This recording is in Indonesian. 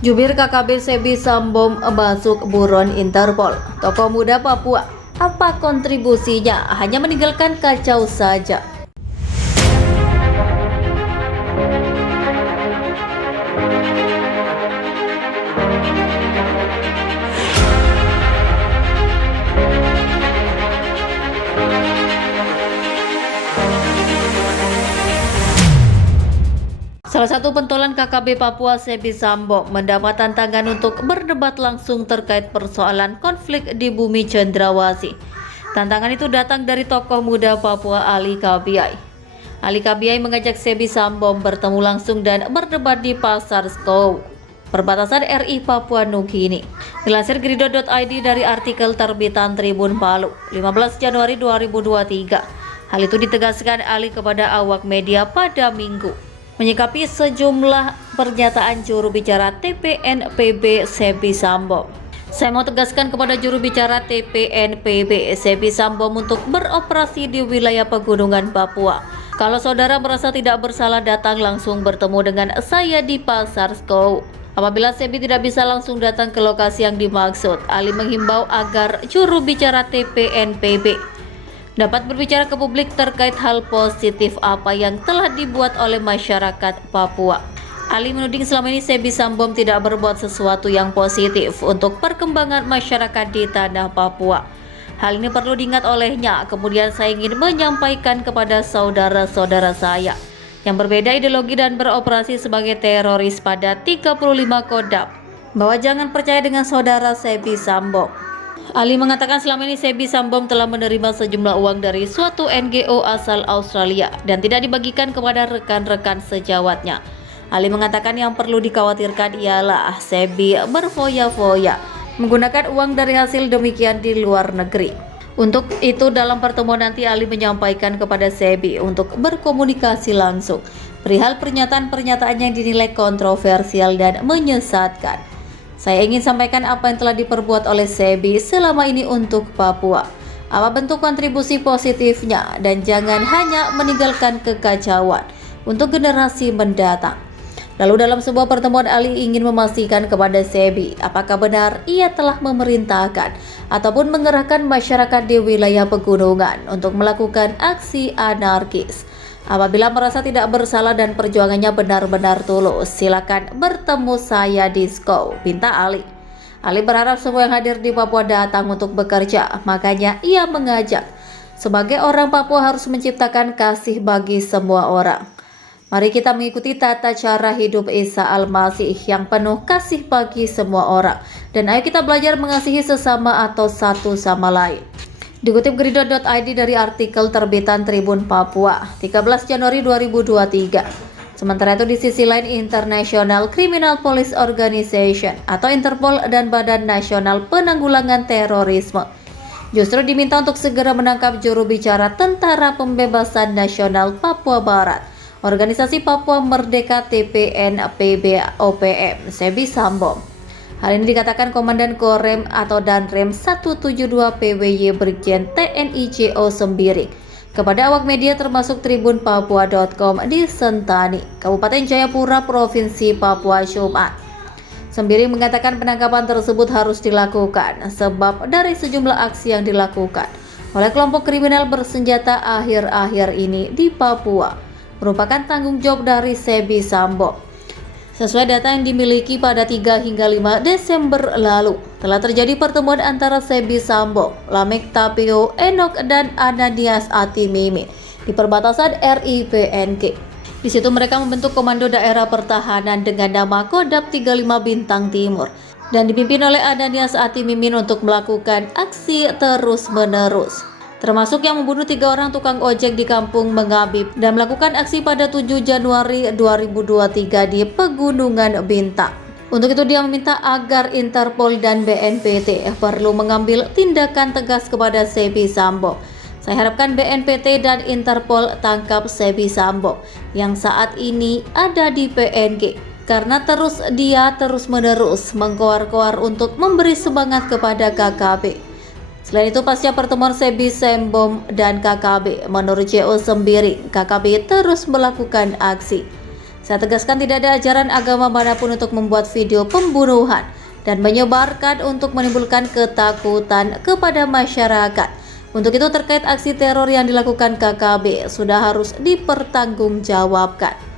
Jubir KKB Sebi Sambom masuk buron Interpol. Tokoh muda Papua, apa kontribusinya? Hanya meninggalkan kacau saja. Salah satu pentolan KKB Papua Sebi Sambom mendapat tantangan untuk berdebat langsung terkait persoalan konflik di bumi Cendrawasih. Tantangan itu datang dari tokoh muda Papua Ali Kabiai. Ali Kabiai mengajak Sebi Sambom bertemu langsung dan berdebat di Pasar Skou, perbatasan RI Papua Nugini. Dilansir Gerido.id dari artikel terbitan Tribun Palu, 15 Januari 2023. Hal itu ditegaskan Ali kepada awak media pada Minggu, menyikapi sejumlah pernyataan juru bicara TPNPB Sebi Sambom. Saya mau tegaskan kepada juru bicara TPNPB Sebi Sambom untuk beroperasi di wilayah pegunungan Papua. Kalau saudara merasa tidak bersalah, datang langsung bertemu dengan saya di Pasar Skou. Apabila Sebi tidak bisa langsung datang ke lokasi yang dimaksud, Ali menghimbau agar juru bicara TPNPB dapat berbicara ke publik terkait hal positif apa yang telah dibuat oleh masyarakat Papua. Ali menuding selama ini Sebi Sambom tidak berbuat sesuatu yang positif untuk perkembangan masyarakat di tanah Papua. Hal ini perlu diingat olehnya. Kemudian saya ingin menyampaikan kepada saudara-saudara saya yang berbeda ideologi dan beroperasi sebagai teroris pada 35 Kodam bahwa jangan percaya dengan saudara Sebi Sambom. Ali mengatakan selama ini Sebi Sambom telah menerima sejumlah uang dari suatu NGO asal Australia dan tidak dibagikan kepada rekan-rekan sejawatnya. Ali mengatakan yang perlu dikhawatirkan ialah Sebi berfoya-foya menggunakan uang dari hasil demikian di luar negeri. Untuk itu dalam pertemuan nanti Ali menyampaikan kepada Sebi untuk berkomunikasi langsung perihal pernyataan-pernyataan yang dinilai kontroversial dan menyesatkan. Saya ingin sampaikan apa yang telah diperbuat oleh Sebi selama ini untuk Papua. Apa bentuk kontribusi positifnya dan jangan hanya meninggalkan kekacauan untuk generasi mendatang. Lalu dalam sebuah pertemuan Ali ingin memastikan kepada Sebi apakah benar ia telah memerintahkan ataupun mengerahkan masyarakat di wilayah pegunungan untuk melakukan aksi anarkis. Apabila merasa tidak bersalah dan perjuangannya benar-benar tulus, silakan bertemu saya di Skou, pinta Ali. Ali berharap semua yang hadir di Papua datang untuk bekerja, makanya ia mengajak sebagai orang Papua harus menciptakan kasih bagi semua orang. Mari kita mengikuti tata cara hidup Isa Al-Masih yang penuh kasih bagi semua orang, dan ayo kita belajar mengasihi sesama atau satu sama lain. Dikutip Gerido.id dari artikel terbitan Tribun Papua, 13 Januari 2023. Sementara itu di sisi lain, International Criminal Police Organization atau Interpol dan Badan Nasional Penanggulangan Terorisme justru diminta untuk segera menangkap juru bicara Tentara Pembebasan Nasional Papua Barat, Organisasi Papua Merdeka TPNPB OPM, Sebi Sambom. Hal ini dikatakan Komandan Korem atau Danrem 172 PWY Brigjen TNI JO Sembiring kepada awak media termasuk tribunpapua.com di Sentani, Kabupaten Jayapura, Provinsi Papua Jumat. Sembiring mengatakan penangkapan tersebut harus dilakukan sebab dari sejumlah aksi yang dilakukan oleh kelompok kriminal bersenjata akhir-akhir ini di Papua merupakan tanggung jawab dari Sebi Sambom. Sesuai data yang dimiliki pada 3 hingga 5 Desember lalu, telah terjadi pertemuan antara Sebi Sambom, Lamek Tapio, Enok, dan Ananias Atimimin di perbatasan RIPNG. Di situ mereka membentuk Komando Daerah Pertahanan dengan nama Kodam 35 Bintang Timur dan dipimpin oleh Ananias Atimimin untuk melakukan aksi terus-menerus, termasuk yang membunuh 3 orang tukang ojek di Kampung Mengabib dan melakukan aksi pada 7 Januari 2023 di Pegunungan Bintang. Untuk itu dia meminta agar Interpol dan BNPT perlu mengambil tindakan tegas kepada Sebi Sambom. Saya harapkan BNPT dan Interpol tangkap Sebi Sambom yang saat ini ada di PNG karena dia terus-menerus mengkoar-koar untuk memberi semangat kepada KKB. Selain itu, pasca pertemuan Sebi Sambom dan KKB, menurut JO Sembiring, KKB terus melakukan aksi. Saya tegaskan tidak ada ajaran agama manapun untuk membuat video pembunuhan dan menyebarkan untuk menimbulkan ketakutan kepada masyarakat. Untuk itu terkait aksi teror yang dilakukan KKB sudah harus dipertanggungjawabkan.